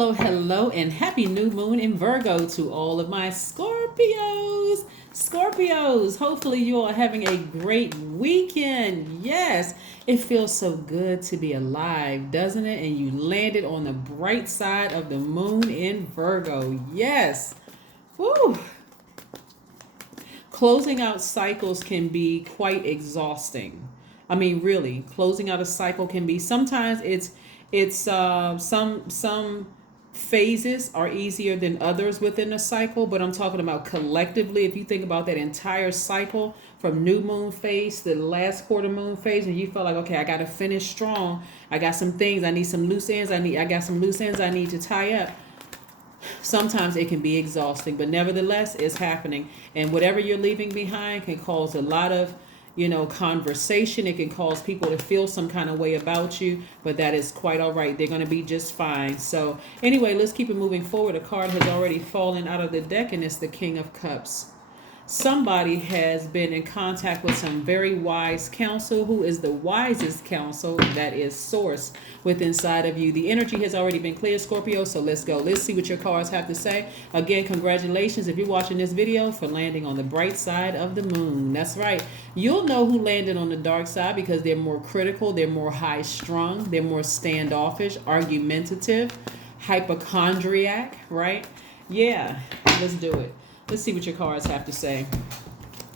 hello, hello, and happy new moon in Virgo to all of my Scorpios. Scorpios, hopefully you are having a great weekend. Yes, it feels so good to be alive, doesn't it? And you landed on the bright side of the moon in Virgo. Yes. Woo. Closing out cycles can be quite exhausting. I mean, really, closing out a cycle can be. Sometimes some phases are easier than others within a cycle, but I'm talking about collectively. If you think about that entire cycle from new moon phase to the last quarter moon phase, and you feel like, okay, I got to finish strong. I got some things. I need some loose ends. I got some loose ends I need to tie up. Sometimes it can be exhausting, but nevertheless, it's happening. And whatever you're leaving behind can cause a lot of, conversation. It can cause people to feel some kind of way about you, but that is quite all right. They're going to be just fine. So anyway, let's keep it moving forward. A card has already fallen out of the deck, and it's the King of Cups. Somebody has been in contact with some very wise counsel. Who is the wisest counsel? That is source within inside of you. The energy has already been cleared, Scorpio, so let's go. Let's see what your cards have to say. Again, congratulations if you're watching this video for landing on the bright side of the moon. That's right. You'll know who landed on the dark side because they're more critical, they're more high strung, they're more standoffish, argumentative, hypochondriac, right? Yeah, let's do it. Let's see what your cards have to say.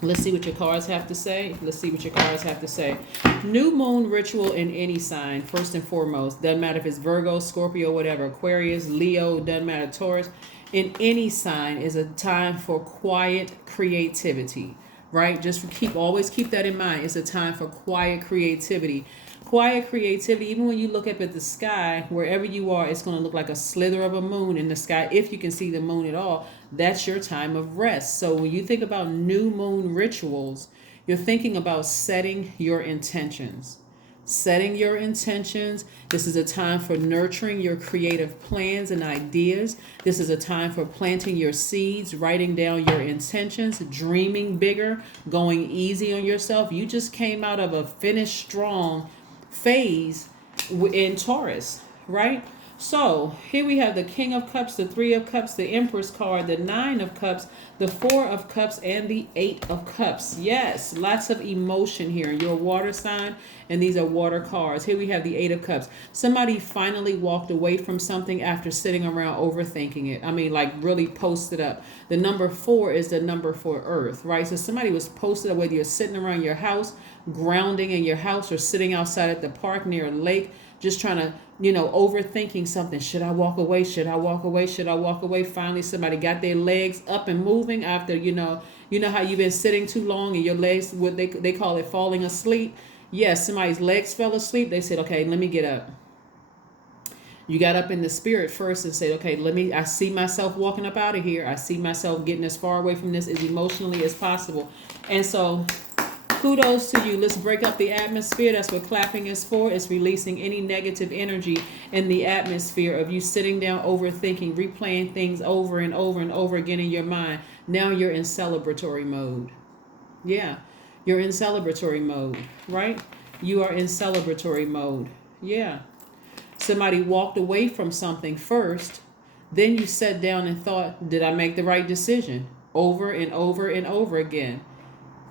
Let's see what your cards have to say. Let's see what your cards have to say. New moon ritual in any sign, first and foremost. Doesn't matter if it's Virgo, Scorpio, whatever, Aquarius, Leo, doesn't matter, Taurus. In any sign is a time for quiet creativity, right? Always keep that in mind. It's a time for quiet creativity. Quiet creativity, even when you look up at the sky, wherever you are, it's going to look like a slither of a moon in the sky. If you can see the moon at all, that's your time of rest. So when you think about new moon rituals, you're thinking about setting your intentions. Setting your intentions. This is a time for nurturing your creative plans and ideas. This is a time for planting your seeds, writing down your intentions, dreaming bigger, going easy on yourself. You just came out of a finish strong phase in Taurus, right? So here we have the King of Cups, the Three of Cups, the Empress card, the Nine of Cups, the Four of Cups, and the Eight of Cups. Yes, lots of emotion here. You're a water sign, and these are water cards. Here we have the Eight of Cups. Somebody finally walked away from something after sitting around overthinking it. I mean, like really posted up. The number 4 is the number for Earth, right? So somebody was posted up, whether you're sitting around your house, grounding in your house, or sitting outside at the park near a lake, just trying to, overthinking something. Should I walk away? Should I walk away? Should I walk away? Finally, somebody got their legs up and moving after, you know how you've been sitting too long and your legs, what they call it, falling asleep. Yes, somebody's legs fell asleep. They said, okay, let me get up. You got up in the spirit first and said, okay, I see myself walking up out of here. I see myself getting as far away from this as emotionally as possible. And so kudos to you. Let's break up the atmosphere. That's what clapping is for. It's releasing any negative energy in the atmosphere of you sitting down, overthinking, replaying things over and over and over again in your mind. Now you're in celebratory mode. Yeah, you're in celebratory mode, right? You are in celebratory mode. Yeah. Somebody walked away from something first. Then you sat down and thought, did I make the right decision? Over and over and over again.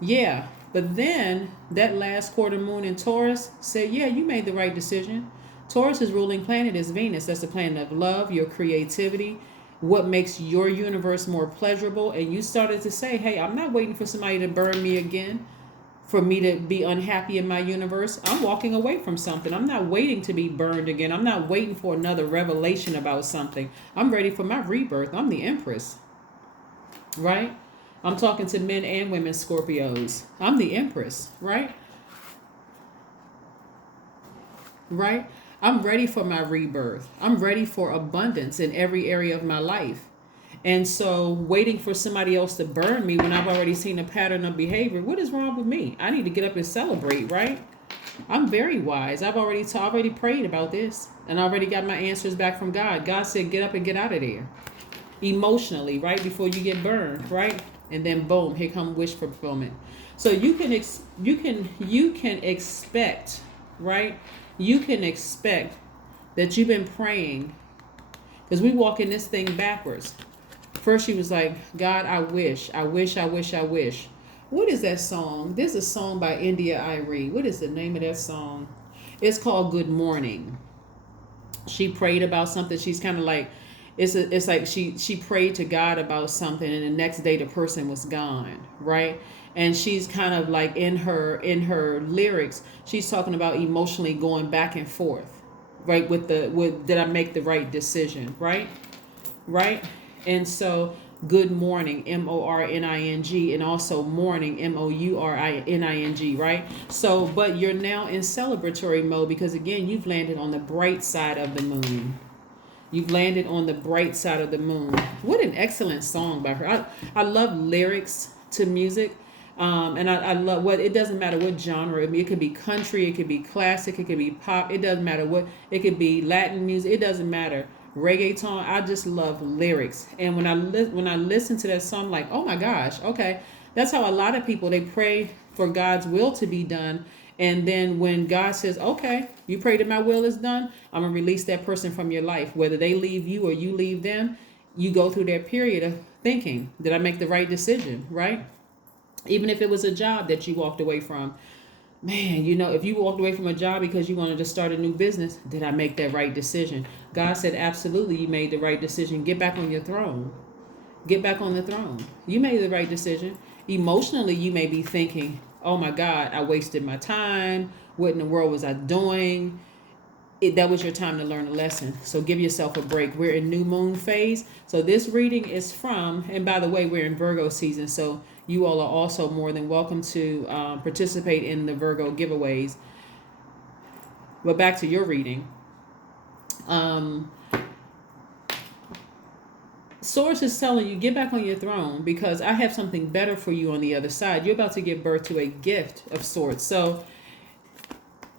Yeah. But then that last quarter moon in Taurus said, yeah, you made the right decision. Taurus's ruling planet is Venus. That's the planet of love, your creativity, what makes your universe more pleasurable. And you started to say, hey, I'm not waiting for somebody to burn me again, for me to be unhappy in my universe. I'm walking away from something. I'm not waiting to be burned again. I'm not waiting for another revelation about something. I'm ready for my rebirth. I'm the Empress, right? I'm talking to men and women, Scorpios. I'm the Empress, right? Right? I'm ready for my rebirth. I'm ready for abundance in every area of my life. And so waiting for somebody else to burn me when I've already seen a pattern of behavior, what is wrong with me? I need to get up and celebrate, right? I'm very wise. I've already prayed about this and I already got my answers back from God. God said, get up and get out of there. Emotionally, right? Before you get burned, right? And then boom, here come wish fulfillment. So you can expect, right? You can expect that you've been praying. Because we walk in this thing backwards. First she was like, God, I wish, I wish, I wish, I wish. What is that song? There's a song by India Irie. What is the name of that song? It's called Good Morning. She prayed about something. She's kind of like, it's like she prayed to God about something, and the next day the person was gone, right? And she's kind of like in her lyrics, she's talking about emotionally going back and forth, right? With did I make the right decision, right? Right? And so good morning, morning, and also morning, mourning, right? So, but you're now in celebratory mode because again, you've landed on the bright side of the moon. You've landed on the bright side of the moon. What an excellent song by her. I love lyrics to music. And I love what it doesn't matter what genre. It could be country, it could be classic, it could be pop. It doesn't matter what. It could be Latin music. It doesn't matter. Reggaeton. I just love lyrics. And when I listen to that song, I'm like, oh my gosh, okay, that's how a lot of people they pray for God's will to be done. And then when God says, okay, you pray that my will is done, I'm going to release that person from your life. Whether they leave you or you leave them, you go through that period of thinking, did I make the right decision, right? Even if it was a job that you walked away from. Man, if you walked away from a job because you wanted to start a new business, did I make that right decision? God said, absolutely, you made the right decision. Get back on your throne. Get back on the throne. You made the right decision. Emotionally, you may be thinking, oh my God, I wasted my time. What in the world was I doing? That was your time to learn a lesson. So give yourself a break. We're in new moon phase. So this reading is from, and by the way, we're in Virgo season. So you all are also more than welcome to participate in the Virgo giveaways. But back to your reading. Source is telling you, get back on your throne because I have something better for you on the other side. You're about to give birth to a gift of sorts. So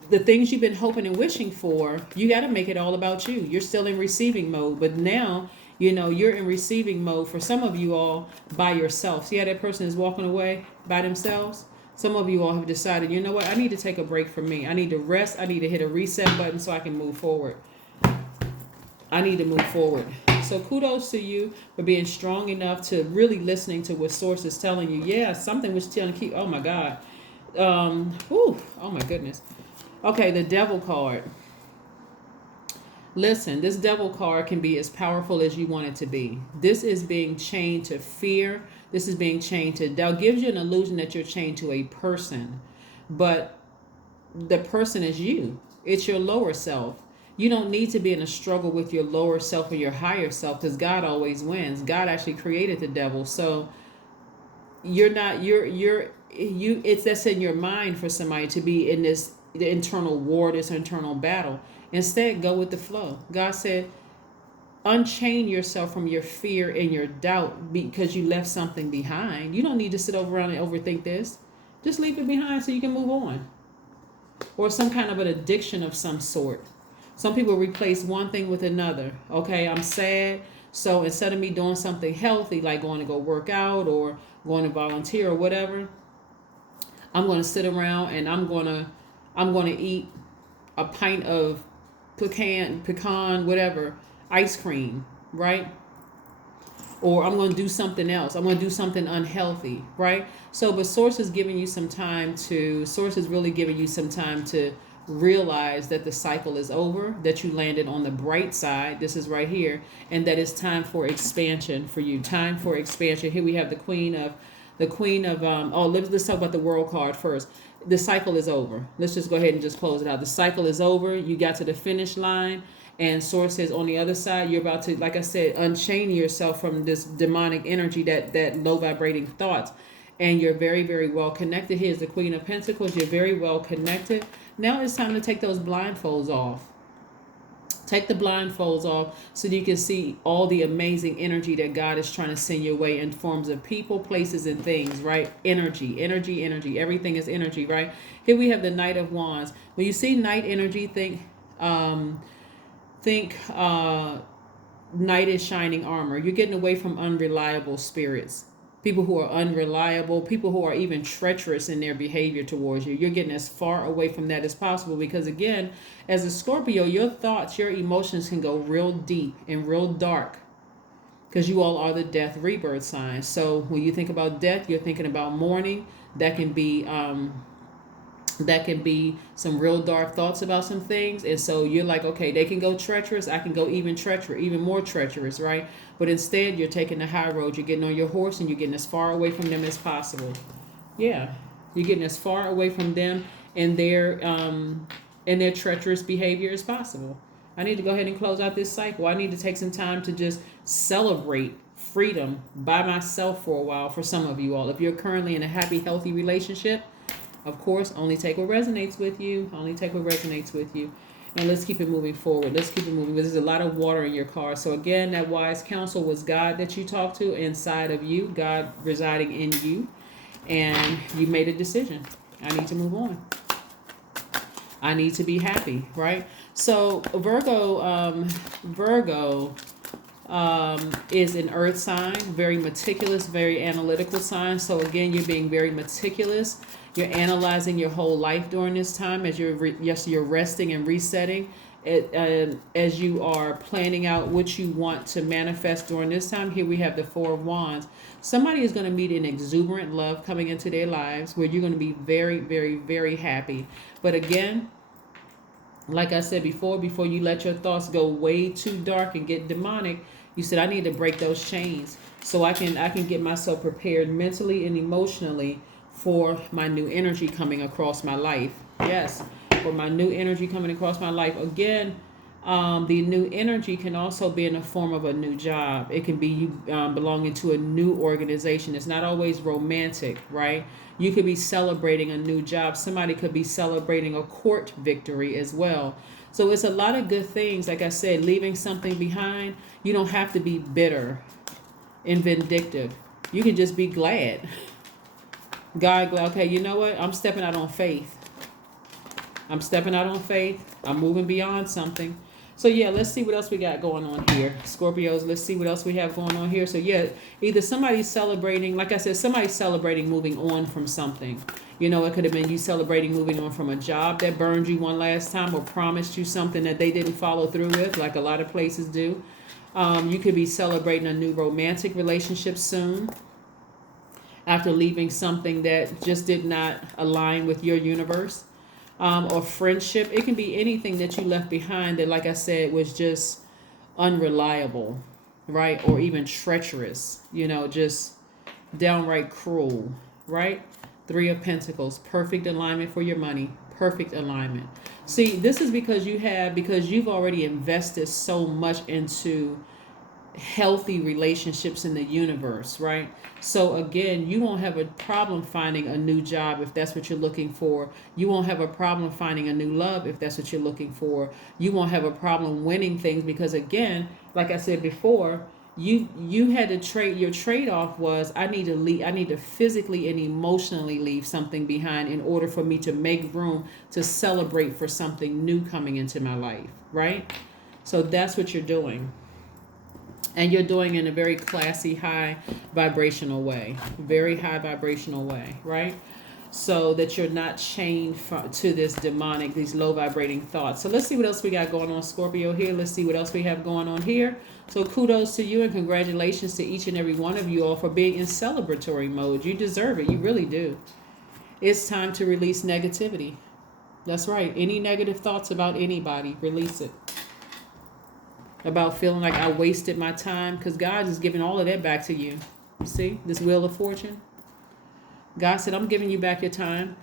the things you've been hoping and wishing for, you got to make it all about you. You're still in receiving mode, but now, you're in receiving mode for some of you all by yourself. See how that person is walking away by themselves? Some of you all have decided, you know what? I need to take a break from me. I need to rest. I need to hit a reset button so I can move forward. I need to move forward. So kudos to you for being strong enough to really listening to what Source is telling you. Yeah, something was telling you. Oh my God. Oh my goodness. Okay, the Devil card. Listen, this Devil card can be as powerful as you want it to be. This is being chained to fear. This is being chained to doubt. Gives you an illusion that you're chained to a person, but the person is you. It's your lower self. You don't need to be in a struggle with your lower self or your higher self because God always wins. God actually created the devil. So it's that's in your mind for somebody to be in this the internal war, this internal battle. Instead, go with the flow. God said, unchain yourself from your fear and your doubt because you left something behind. You don't need to sit around and overthink this. Just leave it behind so you can move on. Or some kind of an addiction of some sort. Some people replace one thing with another. Okay, I'm sad. So instead of me doing something healthy, like going to go work out or going to volunteer or whatever, I'm going to sit around and I'm going to eat a pint of pecan, whatever, ice cream, right? Or I'm going to do something else. I'm going to do something unhealthy, right? So, but Source is giving you some time Source is really giving you some time to realize that the cycle is over, that you landed on the bright side. This is right here. And that it's time for expansion for you. Time for expansion. Here we have the queen of, let's talk about the world card first. The cycle is over. Let's just go ahead and just close it out. The cycle is over. You got to the finish line. And Source says on the other side, you're about to, like I said, unchain yourself from this demonic energy, that low vibrating thoughts. And you're very, very well connected. Here's the Queen of Pentacles. You're very well connected. Now it's time to take those blindfolds off. Take the blindfolds off so that you can see all the amazing energy that God is trying to send your way in forms of people, places, and things, right? Energy. Everything is energy, right? Here we have the Knight of Wands. When you see night energy, think knight is shining armor. You're getting away from unreliable spirits. people who are unreliable, people who are even treacherous in their behavior towards you. You're getting as far away from that as possible because, again, as a Scorpio, your thoughts, your emotions can go real deep and real dark because you all are the death rebirth sign. So when you think about death, you're thinking about mourning. That can be some real dark thoughts about some things. And so you're like, okay, they can go treacherous, I can go even treacherous, even more treacherous, right? But instead you're taking the high road. You're getting on your horse and you're getting as far away from them as possible. Yeah, you're getting as far away from them and their treacherous behavior as possible. I need to go ahead and close out this cycle. I need to take some time to just celebrate freedom by myself for a while. For some of you all, if you're currently in a happy, healthy relationship, of course, only take what resonates with you. Only take what resonates with you. And let's keep it moving forward. Let's keep it moving. There's a lot of water in your car. So again, that wise counsel was God that you talked to inside of you, God residing in you. And you made a decision. I need to move on. I need to be happy, right? So Virgo is an earth sign, very meticulous, very analytical sign. So again, you're being very meticulous. You're analyzing your whole life during this time as you're resting and resetting. As you are planning out what you want to manifest during this time. Here we have the Four of Wands. Somebody is going to meet an exuberant love coming into their lives where you're going to be very, very, very happy. But again, like I said before you let your thoughts go way too dark and get demonic, you said, I need to break those chains so I can get myself prepared mentally and emotionally for my new energy coming across my life. Yes, for my new energy coming across my life. Again, the new energy can also be in the form of a new job. It can be you belonging to a new organization. It's not always romantic, right? You could be celebrating a new job. Somebody could be celebrating a court victory as well. So it's a lot of good things. Like I said, leaving something behind, you don't have to be bitter and vindictive. You can just be glad. God, okay, you know what? I'm stepping out on faith. I'm stepping out on faith. I'm moving beyond something. So yeah, let's see what else we got going on here. Scorpios, let's see what else we have going on here. So yeah, either somebody's celebrating, like I said, somebody's celebrating moving on from something. You know, it could have been you celebrating moving on from a job that burned you one last time or promised you something that they didn't follow through with, like a lot of places do. You could be celebrating a new romantic relationship soon after leaving something that just did not align with your universe. Or friendship. It can be anything that you left behind that, like I said, was just unreliable, right? Or even treacherous, just downright cruel, right? Three of Pentacles, perfect alignment for your money, perfect alignment. See, this is because you've already invested so much into healthy relationships in the universe, right? So again, you won't have a problem finding a new job if that's what you're looking for. You won't have a problem finding a new love if that's what you're looking for. You won't have a problem winning things because, again, like I said before, you had to trade. Your trade-off was I need to physically and emotionally leave something behind in order for me to make room to celebrate for something new coming into my life, right? So that's what you're doing. And you're doing it in a very classy, high vibrational way. Very high vibrational way, right? So that you're not chained to this demonic, these low vibrating thoughts. So let's see what else we got going on, Scorpio, here. Let's see what else we have going on here. So kudos to you and congratulations to each and every one of you all for being in celebratory mode. You deserve it. You really do. It's time to release negativity. That's right. Any negative thoughts about anybody, release it. About feeling like I wasted my time, because God is giving all of that back to you. See, this Wheel of Fortune. God said, I'm giving you back your time.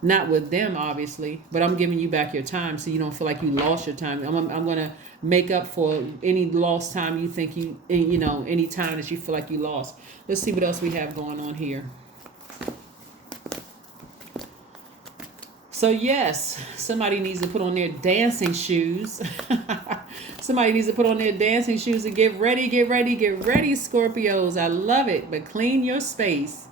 Not with them, obviously, but I'm giving you back your time so you don't feel like you lost your time. I'm going to make up for any lost time you think any time that you feel like you lost. Let's see what else we have going on here. So yes, somebody needs to put on their dancing shoes. Somebody needs to put on their dancing shoes and get ready, Scorpios. I love it. But clean your space.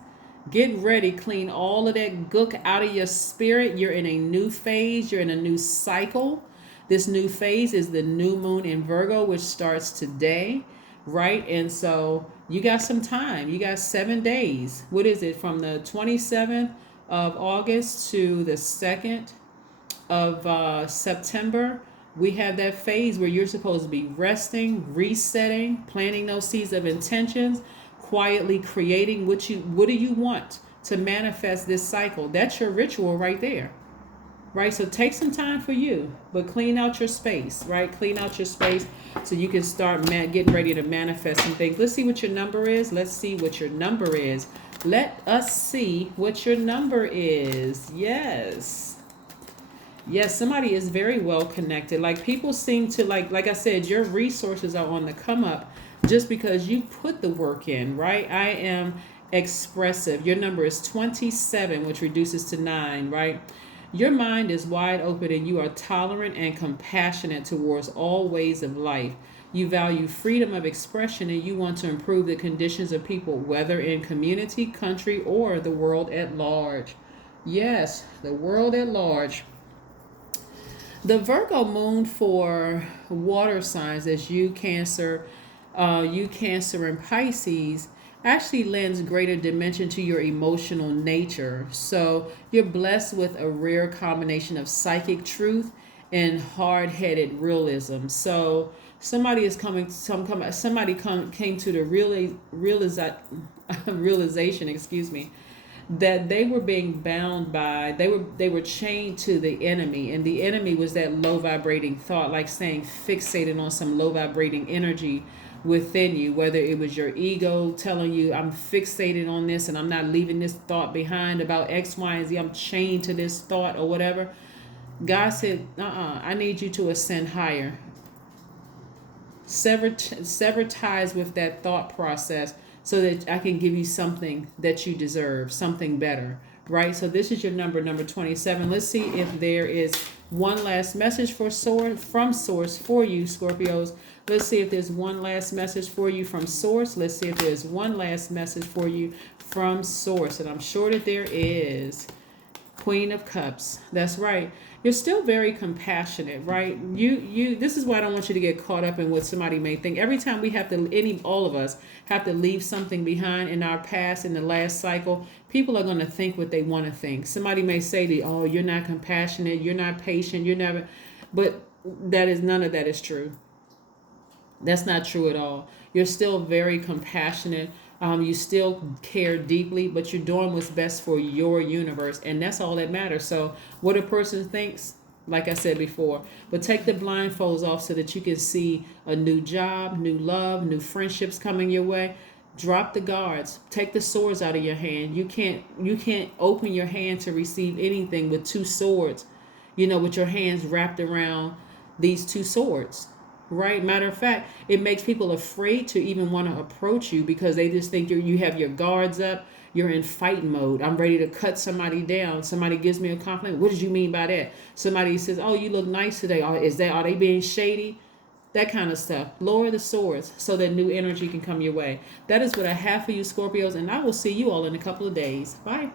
Get ready. Clean all of that gook out of your spirit. You're in a new phase. You're in a new cycle. This new phase is the new moon in Virgo, which starts today, right? And so you got some time. You got 7 days. What is it? From the 27th of August to the 2nd of September, we have that phase where you're supposed to be resting, resetting, planting those seeds of intentions, quietly creating what do you want to manifest this cycle. That's your ritual right there. Right, so take some time for you, but clean out your space, right? Clean out your space so you can start getting ready to manifest some things. Let's see what your number is. Let's see what your number is. Let us see what your number is. Yes. Yes, somebody is very well connected. Like, people seem to, like I said, your resources are on the come up just because you put the work in, right? I am expressive. Your number is 27, which reduces to 9, right? Your mind is wide open and you are tolerant and compassionate towards all ways of life. You value freedom of expression and you want to improve the conditions of people, whether in community, country, or the world at large. Yes, the world at large. The Virgo moon for water signs, as you Cancer, and Pisces, actually lends greater dimension to your emotional nature. So you're blessed with a rare combination of psychic truth and hard-headed realism. So somebody is coming. Came to the realization. Excuse me, that they were being bound by, they were chained to the enemy, and the enemy was that low vibrating thought, like saying fixated on some low vibrating energy within you, whether it was your ego telling you, I'm fixated on this and I'm not leaving this thought behind about X, Y, and Z, I'm chained to this thought or whatever. God said, I need you to ascend higher. Sever ties with that thought process so that I can give you something that you deserve, something better, right? So this is your number 27. Let's see if there is one last message from Source for you, Scorpios. Let's see if there's one last message for you from Source. Let's see if there's one last message for you from Source. And I'm sure that there is. Queen of Cups. That's right. You're still very compassionate, right? This is why I don't want you to get caught up in what somebody may think. Every time we have to, all of us have to leave something behind in our past, in the last cycle, people are going to think what they want to think. Somebody may say to you, oh, you're not compassionate, you're not patient, you're never, but none of that is true. That's not true at all. You're still very compassionate. You still care deeply, but you're doing what's best for your universe, and that's all that matters. So what a person thinks, like I said before, but take the blindfolds off so that you can see a new job, new love, new friendships coming your way. Drop the guards. Take the swords out of your hand. You can't open your hand to receive anything with two swords, with your hands wrapped around these two swords. Right. Matter of fact, it makes people afraid to even want to approach you because they just think you have your guards up. You're in fight mode. I'm ready to cut somebody down. Somebody gives me a compliment. What did you mean by that? Somebody says, oh, you look nice today. Are they being shady? That kind of stuff. Lower the swords so that new energy can come your way. That is what I have for you, Scorpios. And I will see you all in a couple of days. Bye.